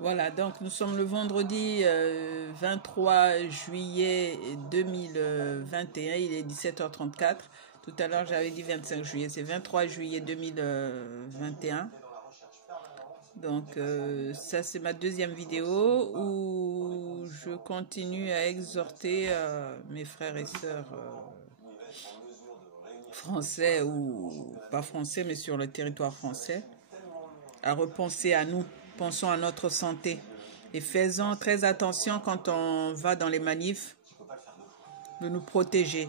Voilà, donc nous sommes le vendredi 23 juillet 2021, il est 17h34. Tout à l'heure j'avais dit 25 juillet, c'est 23 juillet 2021. Donc ça c'est ma deuxième vidéo où je continue à exhorter mes frères et sœurs français ou pas français mais sur le territoire français à repenser à nous, pensons à notre santé et faisons très attention quand on va dans les manifs de nous protéger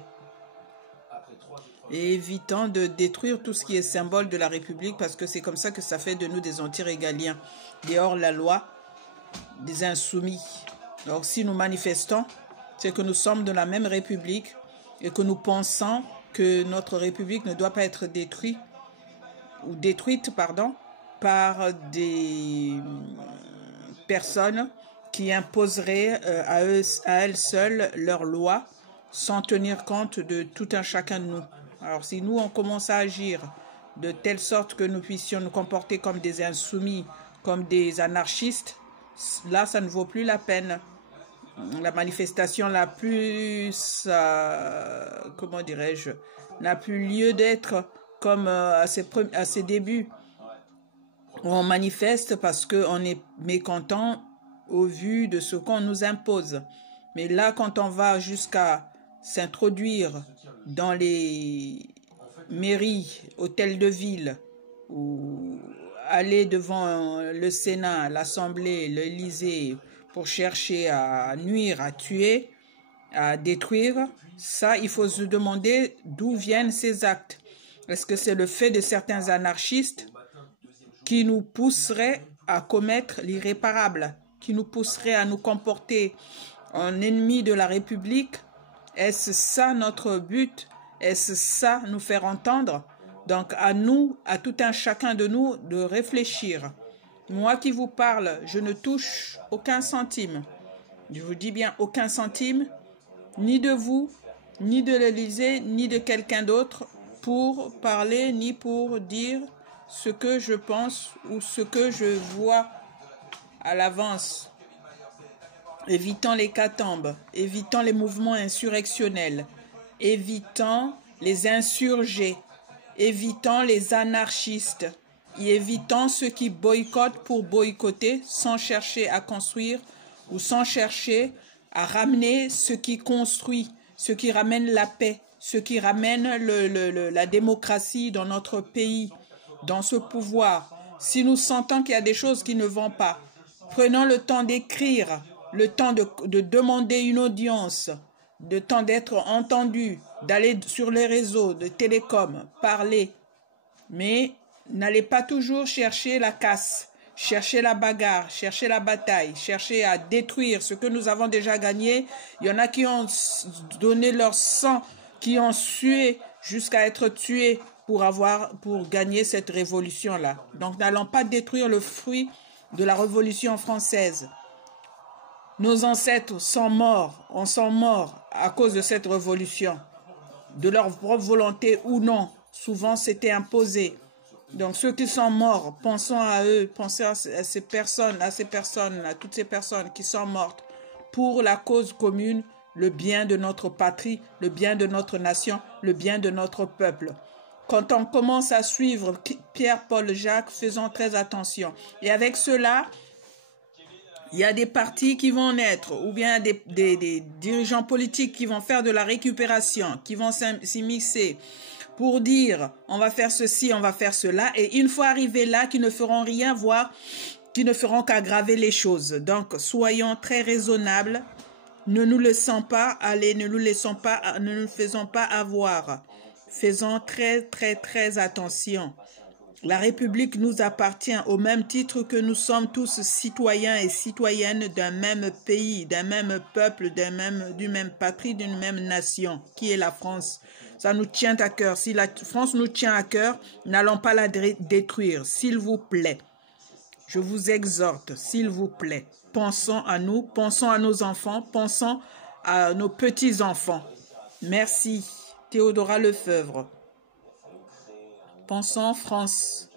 et évitons de détruire tout ce qui est symbole de la République parce que c'est comme ça que ça fait de nous des anti-régaliens, des hors-la-loi, des insoumis. Alors si nous manifestons, c'est que nous sommes de la même République et que nous pensons que notre République ne doit pas être détruite par des personnes qui imposeraient à elles seules leurs lois sans tenir compte de tout un chacun de nous. Alors si nous, on commence à agir de telle sorte que nous puissions nous comporter comme des insoumis, comme des anarchistes, là, ça ne vaut plus la peine. La manifestation la plus, comment dirais-je, n'a plus lieu d'être comme à ses débuts. On manifeste parce qu'on est mécontent au vu de ce qu'on nous impose. Mais là, quand on va jusqu'à s'introduire dans les mairies, hôtels de ville, ou aller devant le Sénat, l'Assemblée, l'Élysée, pour chercher à nuire, à tuer, à détruire, ça, il faut se demander d'où viennent ces actes. Est-ce que c'est le fait de certains anarchistes qui nous pousserait à commettre l'irréparable, qui nous pousserait à nous comporter en ennemis de la République? Est-ce ça notre but? Est-ce ça nous faire entendre? Donc à nous, à tout un chacun de nous, de réfléchir. Moi qui vous parle, je ne touche aucun centime. Je vous dis bien aucun centime, ni de vous, ni de l'Élysée, ni de quelqu'un d'autre, pour parler, ni pour dire ce que je pense ou ce que je vois à l'avance. Évitons l'hécatombe, évitons les mouvements insurrectionnels, évitons les insurgés, évitons les anarchistes, et évitons ceux qui boycottent pour boycotter sans chercher à construire ou sans chercher à ramener ce qui construit, ce qui ramène la paix, ce qui ramène la démocratie dans notre pays, dans ce pouvoir. Si nous sentons qu'il y a des choses qui ne vont pas, prenons le temps d'écrire, le temps de demander une audience, le temps d'être entendu, d'aller sur les réseaux de télécom, parler. Mais n'allez pas toujours chercher la casse, chercher la bagarre, chercher la bataille, chercher à détruire ce que nous avons déjà gagné. Il y en a qui ont donné leur sang, qui ont sué jusqu'à être tués pour gagner cette révolution-là. Donc n'allons pas détruire le fruit de la Révolution française. Nos ancêtres sont morts, on sont morts à cause de cette révolution. De leur propre volonté ou non, souvent c'était imposé. Donc ceux qui sont morts, pensons à eux, pensez à ces personnes, à toutes ces personnes qui sont mortes pour la cause commune, le bien de notre patrie, le bien de notre nation, le bien de notre peuple. Quand on commence à suivre Pierre, Paul, Jacques, faisons très attention. Et avec cela, il y a des partis qui vont naître ou bien des dirigeants politiques qui vont faire de la récupération, qui vont s'immiscer pour dire on va faire ceci, on va faire cela. Et une fois arrivés là, qui ne feront rien, voire qui ne feront qu'aggraver les choses. Donc, soyons très raisonnables. Ne nous laissons pas aller, ne nous faisons pas avoir. Faisons très, très, très attention. La République nous appartient au même titre que nous sommes tous citoyens et citoyennes d'un même pays, d'un même peuple, d'une même patrie, d'une même nation, qui est la France. Ça nous tient à cœur. Si la France nous tient à cœur, n'allons pas la détruire, s'il vous plaît. Je vous exhorte, s'il vous plaît. Pensons à nous, pensons à nos enfants, pensons à nos petits-enfants. Merci. Théodora Lefebvre. Pensons France.